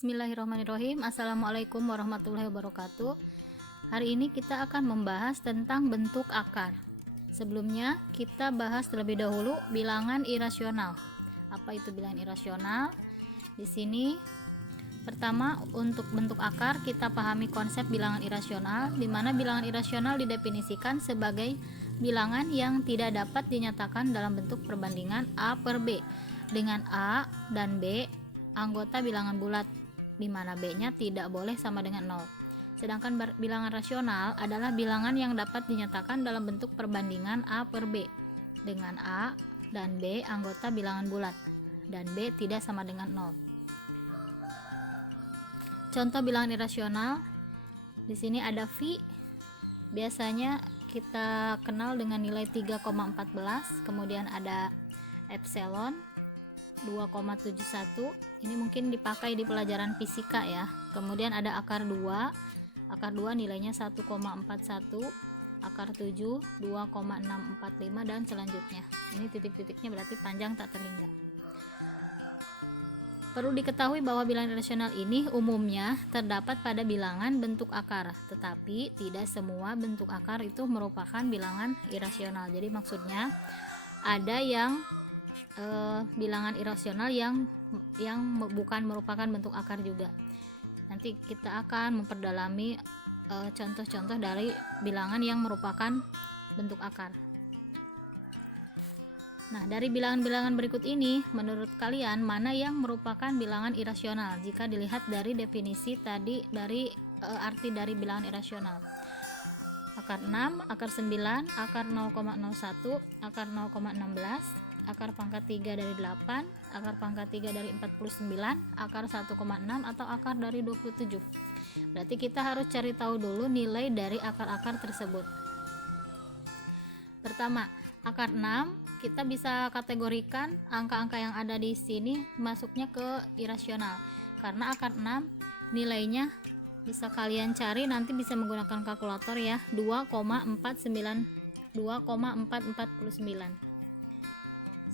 Bismillahirrahmanirrahim. Assalamualaikum warahmatullahi wabarakatuh. Hari ini kita akan membahas tentang bentuk akar. Sebelumnya kita bahas terlebih dahulu bilangan irasional. Apa itu bilangan irasional? Di sini pertama, untuk bentuk akar kita pahami konsep bilangan irasional, di mana bilangan irasional didefinisikan sebagai bilangan yang tidak dapat dinyatakan dalam bentuk perbandingan A per B, dengan A dan B anggota bilangan bulat, di mana B-nya tidak boleh sama dengan 0. Sedangkan bilangan rasional adalah bilangan yang dapat dinyatakan dalam bentuk perbandingan A per B, dengan A dan B anggota bilangan bulat, dan B tidak sama dengan 0. Contoh bilangan irasional, di sini ada phi, biasanya kita kenal dengan nilai 3,14, kemudian ada epsilon 2,71, ini mungkin dipakai di pelajaran fisika ya. Kemudian ada akar 2 nilainya 1,41, akar 7 2,645 dan selanjutnya. Ini titik-titiknya berarti panjang tak terhingga. Perlu diketahui bahwa bilangan irasional ini umumnya terdapat pada bilangan bentuk akar, tetapi tidak semua bentuk akar itu merupakan bilangan irasional. Jadi maksudnya ada yang bilangan irasional yang bukan merupakan bentuk akar juga. Nanti kita akan memperdalami contoh-contoh dari bilangan yang merupakan bentuk akar. Nah, dari bilangan-bilangan berikut ini, menurut kalian mana yang merupakan bilangan irasional jika dilihat dari definisi tadi, dari arti dari bilangan irasional? Akar 6, akar 9, akar 0,01, akar 0,16, akar pangkat 3 dari 8, akar pangkat 3 dari 49, akar 1,6, atau akar dari 27. Berarti kita harus cari tahu dulu nilai dari akar-akar tersebut. Pertama, akar 6, kita bisa kategorikan angka-angka yang ada di sini masuknya ke irasional. Karena akar 6 nilainya bisa kalian cari, nanti bisa menggunakan kalkulator ya, 2,449.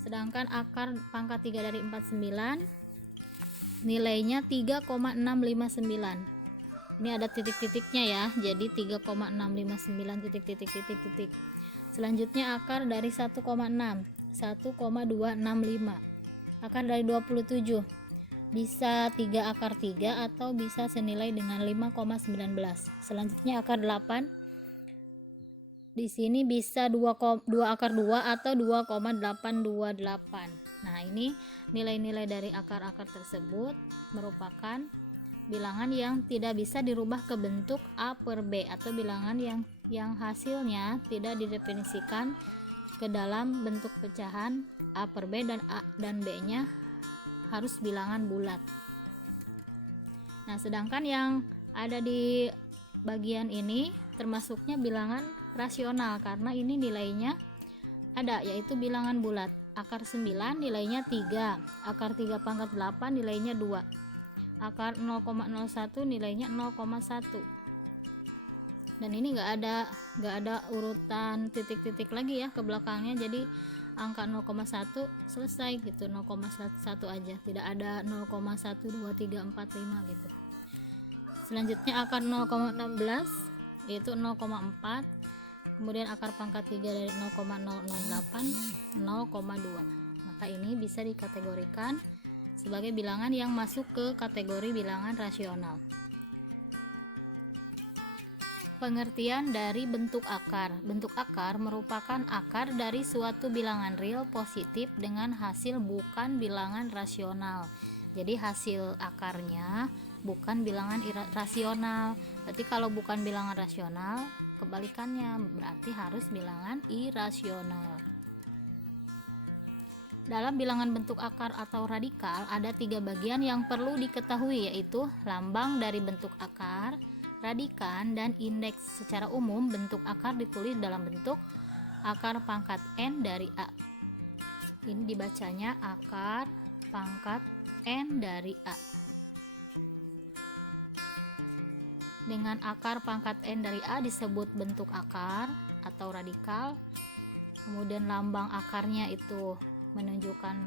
Sedangkan akar pangkat 3 dari 49 nilainya 3,659. Ini ada titik-titiknya ya, jadi 3,659 titik. Selanjutnya akar dari 1,6 1,265. Akar dari 27 bisa 3 akar 3 atau bisa senilai dengan 5,19. Selanjutnya akar 8, di sini bisa 2 akar 2 atau 2,828. Nah, ini nilai-nilai dari akar-akar tersebut merupakan bilangan yang tidak bisa dirubah ke bentuk A per B, atau bilangan yang hasilnya tidak didefinisikan ke dalam bentuk pecahan A per B, dan A dan B-nya harus bilangan bulat. Nah, sedangkan yang ada di bagian ini termasuknya bilangan rasional karena ini nilainya ada, yaitu bilangan bulat. Akar 9 nilainya 3, akar 3 pangkat 8 nilainya 2, akar 0,01 nilainya 0,1. Dan ini nggak ada urutan titik-titik lagi ya ke belakangnya, jadi angka 0,1 selesai gitu, 0,1 aja, tidak ada 0,1 2 3 4 5 gitu. Selanjutnya akar 0,16 yaitu 0,4, kemudian akar pangkat 3 dari 0,008 0,2. Maka ini bisa dikategorikan sebagai bilangan yang masuk ke kategori bilangan rasional. Pengertian dari bentuk akar. Bentuk akar merupakan akar dari suatu bilangan real positif dengan hasil bukan bilangan rasional. Jadi hasil akarnya bukan bilangan rasional. Berarti kalau bukan bilangan rasional, kebalikannya berarti harus bilangan irasional. Dalam bilangan bentuk akar atau radikal ada 3 bagian yang perlu diketahui, yaitu lambang dari bentuk akar, radikan, dan indeks. Secara umum bentuk akar ditulis dalam bentuk akar pangkat N dari A. Ini dibacanya akar pangkat N dari A. Dengan akar pangkat N dari A disebut bentuk akar atau radikal. Kemudian lambang akarnya itu menunjukkan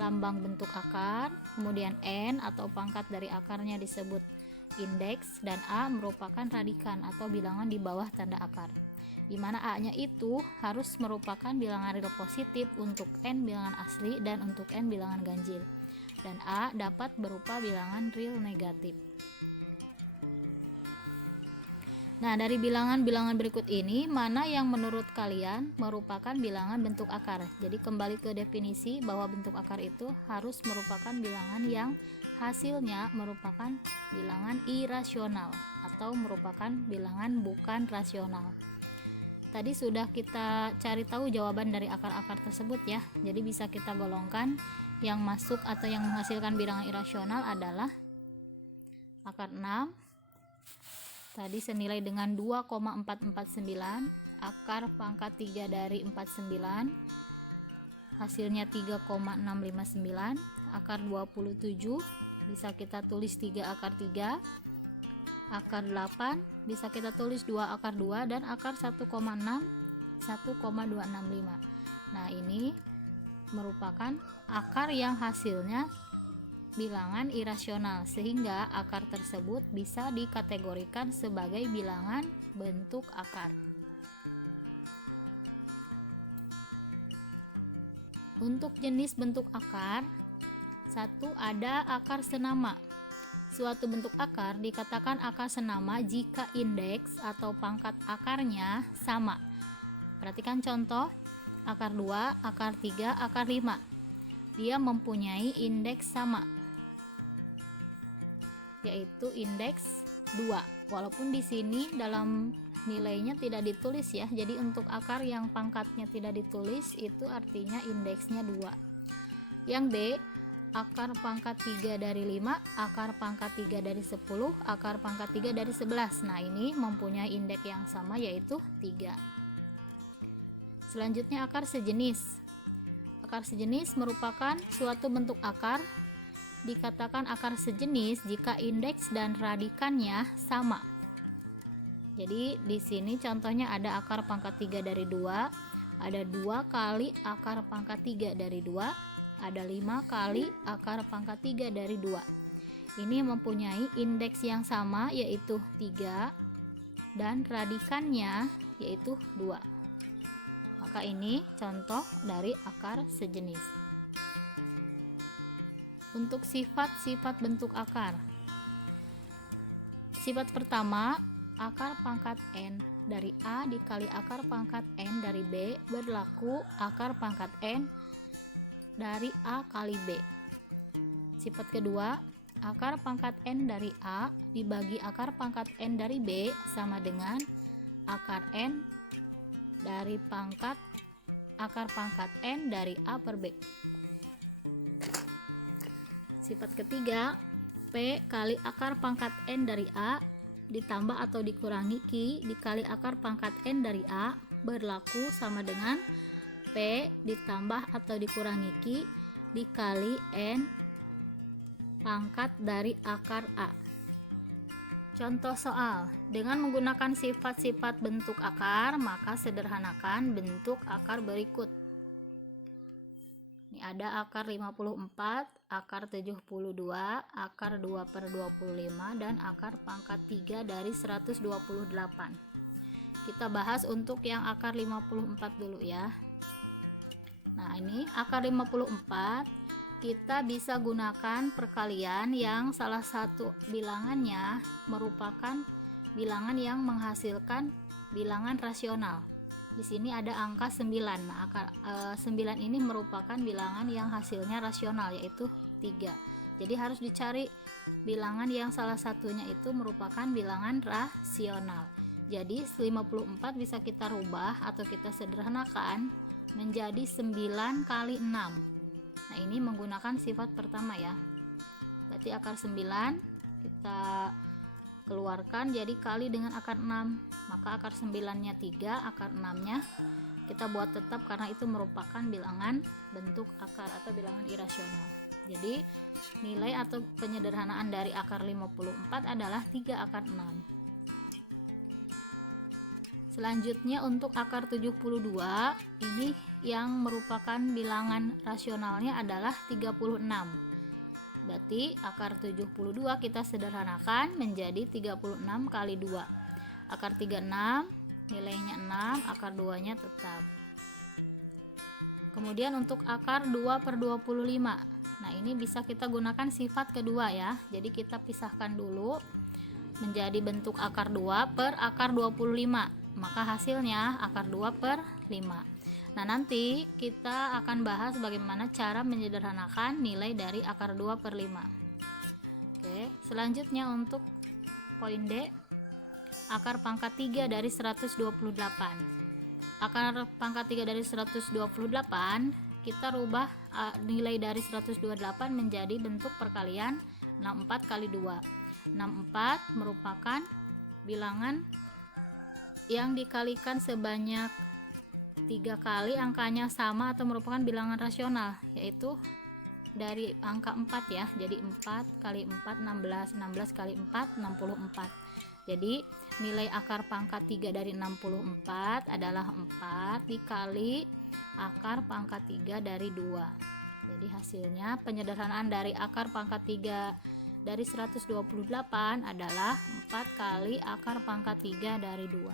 lambang bentuk akar, kemudian N atau pangkat dari akarnya disebut indeks, dan A merupakan radikan atau bilangan di bawah tanda akar, di mana A-nya itu harus merupakan bilangan real positif untuk N bilangan asli dan untuk N bilangan ganjil, dan A dapat berupa bilangan real negatif. Nah, dari bilangan-bilangan berikut ini, mana yang menurut kalian merupakan bilangan bentuk akar? Jadi kembali ke definisi bahwa bentuk akar itu harus merupakan bilangan yang hasilnya merupakan bilangan irasional atau merupakan bilangan bukan rasional. Tadi sudah kita cari tahu jawaban dari akar-akar tersebut ya. Jadi bisa kita golongkan, yang masuk atau yang menghasilkan bilangan irasional adalah akar 6. Tadi senilai dengan 2,449, akar pangkat 3 dari 49 hasilnya 3,659, akar 27 bisa kita tulis 3 akar 3, akar 8 bisa kita tulis 2 akar 2, dan akar 1,6 1,265. Nah, ini merupakan akar yang hasilnya bilangan irasional, sehingga akar tersebut bisa dikategorikan sebagai bilangan bentuk akar. Untuk jenis bentuk akar, satu ada akar senama. Suatu bentuk akar dikatakan akar senama jika indeks atau pangkat akarnya sama. Perhatikan contoh, akar 2, akar 3, akar 5. Dia mempunyai indeks sama, yaitu indeks 2. Walaupun di sini dalam nilainya tidak ditulis ya. Jadi untuk akar yang pangkatnya tidak ditulis itu artinya indeksnya 2. Yang B, akar pangkat 3 dari 5, akar pangkat 3 dari 10, akar pangkat 3 dari 11. Nah, ini mempunyai indeks yang sama yaitu 3. Selanjutnya akar sejenis. Akar sejenis merupakan suatu bentuk akar. Dikatakan akar sejenis jika indeks dan radikannya sama. Jadi di sini contohnya ada akar pangkat 3 dari 2, ada 2 kali akar pangkat 3 dari 2, ada 5 kali akar pangkat 3 dari 2. Ini mempunyai indeks yang sama yaitu 3 dan radikannya yaitu 2. Maka ini contoh dari akar sejenis. Untuk sifat-sifat bentuk akar. Sifat pertama, akar pangkat N dari A dikali akar pangkat N dari B berlaku akar pangkat N dari A kali B. Sifat kedua, akar pangkat N dari A dibagi akar pangkat N dari B sama dengan akar N dari pangkat akar pangkat N dari A per B. Sifat ketiga, P kali akar pangkat N dari A ditambah atau dikurangi Q dikali akar pangkat N dari A berlaku sama dengan P ditambah atau dikurangi Q dikali N pangkat dari akar A. Contoh soal, dengan menggunakan sifat-sifat bentuk akar, maka sederhanakan bentuk akar berikut. Ini ada akar 54, akar 72, akar 2 per 25, dan akar pangkat 3 dari 128. Kita bahas untuk yang akar 54 dulu ya. Nah, ini akar 54, kita bisa gunakan perkalian yang salah satu bilangannya merupakan bilangan yang menghasilkan bilangan rasional. Di sini ada angka 9. Nah, 9 ini merupakan bilangan yang hasilnya rasional yaitu 3. Jadi harus dicari bilangan yang salah satunya itu merupakan bilangan rasional. Jadi 54 bisa kita rubah atau kita sederhanakan menjadi 9 kali 6. Nah, ini menggunakan sifat pertama ya. Berarti akar 9 kita keluarkan jadi kali dengan akar 6. Maka akar 9-nya 3, akar 6-nya kita buat tetap karena itu merupakan bilangan bentuk akar atau bilangan irasional. Jadi nilai atau penyederhanaan dari akar 54 adalah 3 akar 6. Selanjutnya untuk akar 72, ini yang merupakan bilangan rasionalnya adalah 36. Berarti akar 72 kita sederhanakan menjadi 36 kali 2. Akar 36 nilainya 6, akar 2-nya tetap. Kemudian untuk akar 2/25. Nah, ini bisa kita gunakan sifat kedua ya. Jadi kita pisahkan dulu menjadi bentuk akar 2 per akar 25. Maka hasilnya akar 2/5. Nah, nanti kita akan bahas bagaimana cara menyederhanakan nilai dari akar 2/5. Oke, selanjutnya untuk poin D, akar pangkat 3 dari 128. Akar pangkat 3 dari 128, kita rubah nilai dari 128 menjadi bentuk perkalian 64 kali 2. 64 merupakan bilangan yang dikalikan sebanyak 3 kali angkanya sama atau merupakan bilangan rasional, yaitu dari angka 4 ya. Jadi 4 kali 4 16, 16 kali 4 64. Jadi nilai akar pangkat 3 dari 64 adalah 4 dikali akar pangkat 3 dari 2. Jadi hasilnya penyederhanaan dari akar pangkat 3 dari 128 adalah 4 kali akar pangkat 3 dari 2.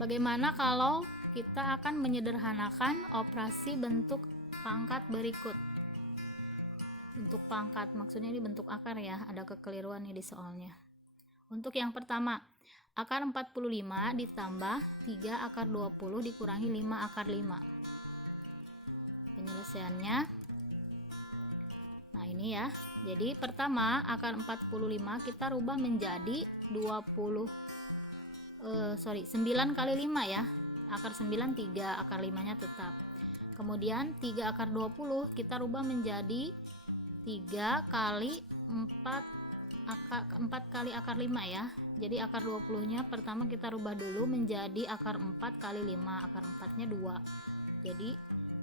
Bagaimana kalau kita akan menyederhanakan operasi bentuk pangkat berikut? Bentuk pangkat maksudnya ini bentuk akar ya, ada kekeliruan nih di soalnya. Untuk yang pertama, akar 45 ditambah 3 akar 20 dikurangi 5 akar 5. Penyelesaiannya, nah ini ya. Jadi pertama akar 45 kita rubah menjadi 9 kali 5 ya. Akar 9 3, akar 5-nya tetap. Kemudian 3 akar 20 kita rubah menjadi 3 kali 4 kali akar 5 ya. Jadi akar 20-nya pertama kita rubah dulu menjadi akar 4 kali 5. Akar 4-nya 2. Jadi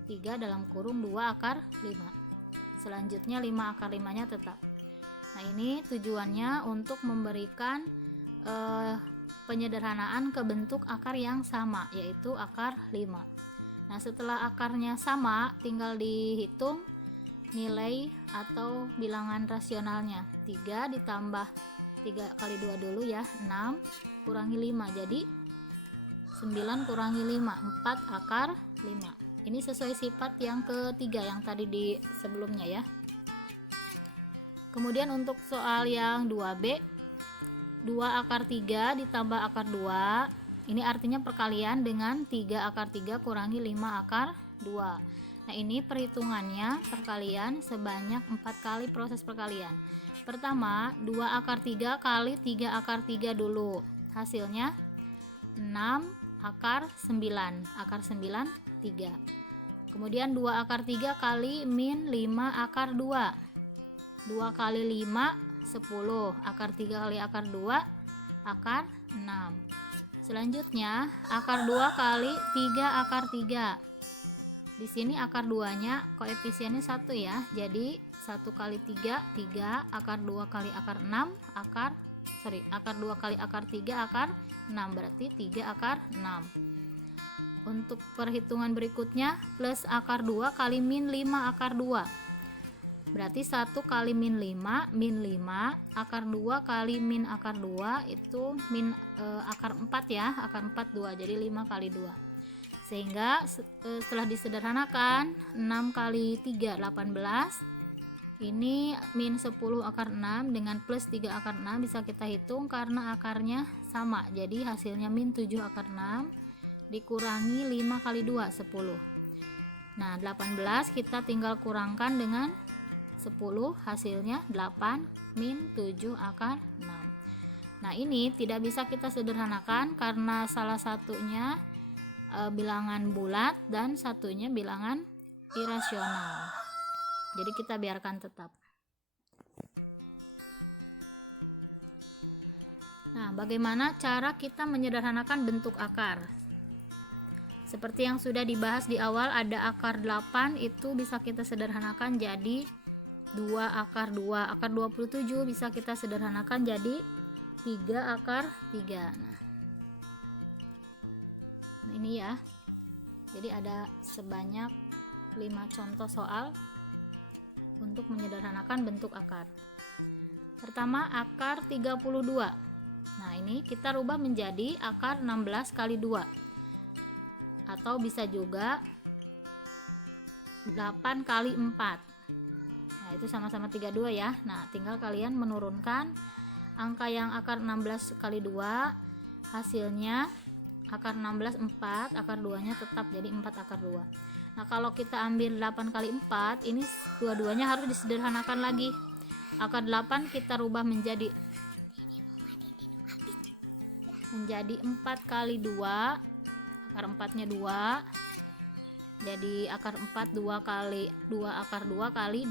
3 dalam kurung 2 akar 5. Selanjutnya 5 akar 5-nya tetap. Nah, ini tujuannya untuk memberikan penyederhanaan ke bentuk akar yang sama, yaitu akar 5. Nah, setelah akarnya sama, tinggal dihitung nilai atau bilangan rasionalnya. 3 ditambah 3 kali 2 dulu ya, 6 kurangi 5. Jadi 9 kurangi 5, 4 akar 5. Ini sesuai sifat yang ketiga yang tadi di sebelumnya ya. Kemudian untuk soal yang 2B, 2 akar 3 ditambah akar 2, ini artinya perkalian dengan 3 akar 3 kurangi 5 akar 2. Nah, ini perhitungannya perkalian sebanyak 4 kali proses perkalian. Pertama, 2 akar 3 kali 3 akar 3 dulu. Hasilnya 6 akar 9. Akar 9 3. Kemudian 2 akar 3 kali min 5 akar 2. 2 kali 5 10. Akar 3 kali akar 2 akar 6. Selanjutnya akar 2 kali 3 akar 3. Di sini akar 2-nya koefisiennya 1 ya. Jadi 1 kali 3 3, akar 2 kali akar 6 akar 2 kali akar 3 akar 6, berarti 3 akar 6. Untuk perhitungan berikutnya plus akar 2 kali min 5 akar 2. Berarti 1 kali min 5 akar 2 kali min akar 2 itu min akar 4 ya, akar 4 2, jadi 5 kali 2. Sehingga setelah disederhanakan 6 kali 3 18. Ini min 10 akar 6 dengan plus 3 akar 6 bisa kita hitung karena akarnya sama. Jadi hasilnya min 7 akar 6 dikurangi 5 kali 2 10. Nah, 18 kita tinggal kurangkan dengan 10, hasilnya 8 min 7 akar 6. Nah, ini tidak bisa kita sederhanakan karena salah satunya bilangan bulat dan satunya bilangan irasional. Jadi kita biarkan tetap. Nah, bagaimana cara kita menyederhanakan bentuk akar? Seperti yang sudah dibahas di awal, ada akar 8 itu bisa kita sederhanakan jadi 2 akar 2. Akar 27 bisa kita sederhanakan jadi 3 akar 3. Nah, ini ya. Jadi ada sebanyak 5 contoh soal untuk menyederhanakan bentuk akar. Pertama, akar 32. Nah, ini kita rubah menjadi akar 16 kali 2. Atau bisa juga 8 kali 4. Nah, itu sama-sama 32 ya. Nah, tinggal kalian menurunkan angka yang akar 16 kali 2, hasilnya akar 16 4, akar 2-nya tetap jadi 4 akar 2. Nah, kalau kita ambil 8 kali 4, ini dua-duanya harus disederhanakan lagi. Akar 8 kita rubah menjadi 4 kali 2, akar 4-nya 2. Jadi akar 4 2 kali 2 akar 2 kali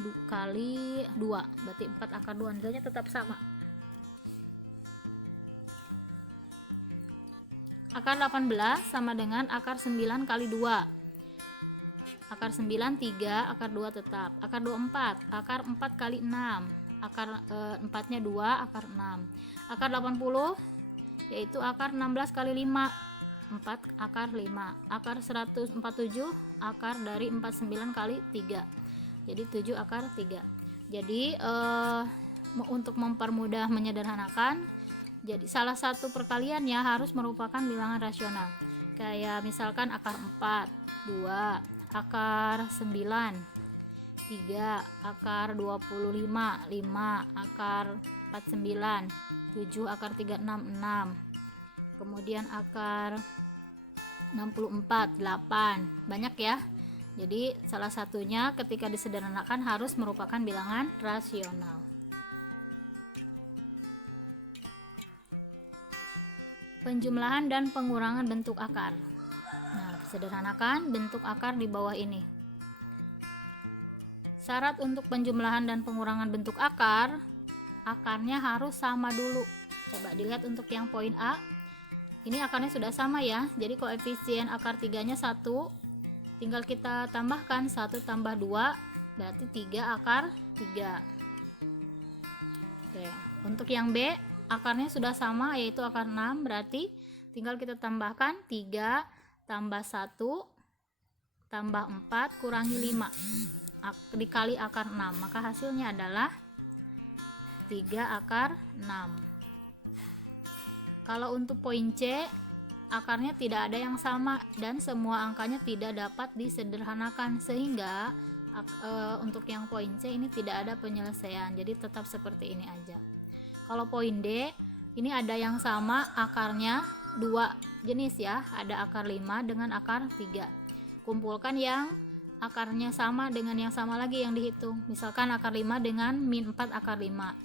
2, berarti 4 akar 2, nilainya tetap sama. Akar 18 sama dengan akar 9 kali 2. Akar 9 3, akar 2 tetap. Akar 24, akar 4 kali 6. Akar 4-nya 2, akar 6. Akar 80 yaitu akar 16 kali 5. 4 akar 5. Akar 147, akar dari 49 kali 3. Jadi 7 akar 3. Jadi untuk mempermudah menyederhanakan, jadi salah satu perkaliannya harus merupakan bilangan rasional. Kayak misalkan akar 4 2, akar 9 3, akar 25 5, akar 49 7, akar 36 6. Kemudian akar 64 8. Banyak ya. Jadi salah satunya ketika disederhanakan harus merupakan bilangan rasional. Penjumlahan dan pengurangan bentuk akar. Nah, sederhanakan bentuk akar di bawah ini. Syarat untuk penjumlahan dan pengurangan bentuk akar, akarnya harus sama dulu. Coba dilihat untuk yang poin A. Ini akarnya sudah sama ya. Jadi koefisien akar 3-nya 1. Tinggal kita tambahkan 1 tambah 2, berarti 3 akar 3. Oke, untuk yang B, akarnya sudah sama yaitu akar 6, berarti tinggal kita tambahkan 3 tambah 1 tambah 4 kurangi 5 dikali akar 6, maka hasilnya adalah 3 akar 6. Kalau untuk poin C, akarnya tidak ada yang sama dan semua angkanya tidak dapat disederhanakan, sehingga untuk yang poin C ini tidak ada penyelesaian, jadi tetap seperti ini aja. Kalau poin D, ini ada yang sama, akarnya 2 jenis ya, ada akar 5 dengan akar 3. Kumpulkan yang akarnya sama dengan yang sama lagi yang dihitung. Misalkan akar 5 dengan min 4 akar 5.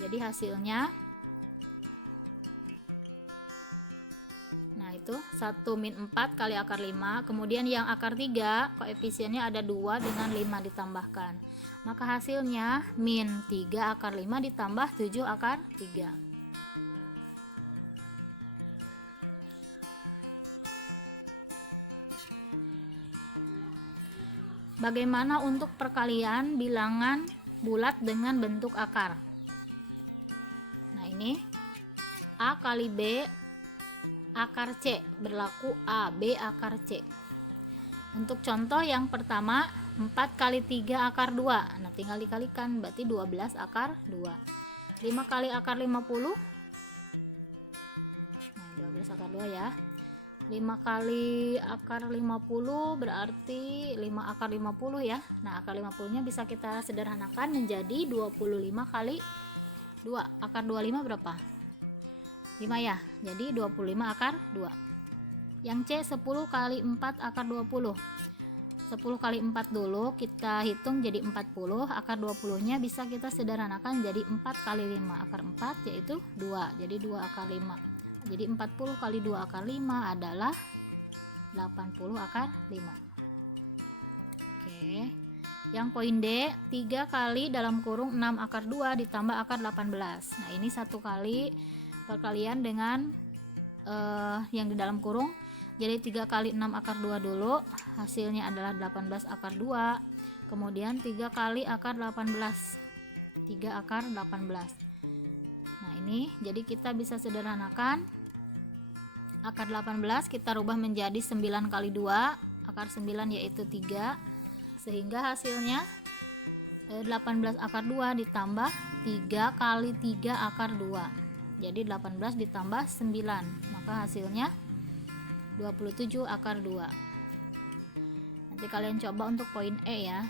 Jadi hasilnya, nah itu 1 min 4 kali akar 5. Kemudian yang akar 3, koefisiennya ada 2 dengan 5 ditambahkan. Maka hasilnya min 3 akar 5 ditambah 7 akar 3. Bagaimana untuk perkalian bilangan bulat dengan bentuk akar? Nah, ini A kali B akar C berlaku A, B akar C. Untuk contoh yang pertama, 4 kali 3 akar 2. Nah, tinggal dikalikan, berarti 12 akar 2. 5 kali akar 50. Nah, 12 akar 2 ya. 5 kali akar 50 berarti 5 akar 50 ya. Nah, akar 50-nya bisa kita sederhanakan menjadi 25 kali 2. Akar 25 berapa? 5 ya. Jadi 25 akar 2. Yang C 10 kali 4 akar 20. 10 kali 4 dulu kita hitung jadi 40. Akar 20-nya bisa kita sederhanakan jadi 4 kali 5. Akar 4 yaitu 2. Jadi 2 akar 5. Jadi 40 kali 2 akar 5 adalah 80 akar 5. Oke. Yang poin D, 3 kali dalam kurung 6 akar 2 ditambah akar 18. Nah, ini satu kali perkalian dengan yang di dalam kurung. Jadi 3 kali 6 akar 2 dulu, hasilnya adalah 18 akar 2. kemudian 3 kali akar 18, 3 akar 18. Nah ini jadi kita bisa sederhanakan, akar 18 kita rubah menjadi 9 kali 2, akar 9 yaitu 3, sehingga hasilnya 18 akar 2 ditambah 3 kali 3 akar 2, jadi 18 ditambah 9, maka hasilnya 27 akar 2. Nanti kalian coba untuk poin E ya.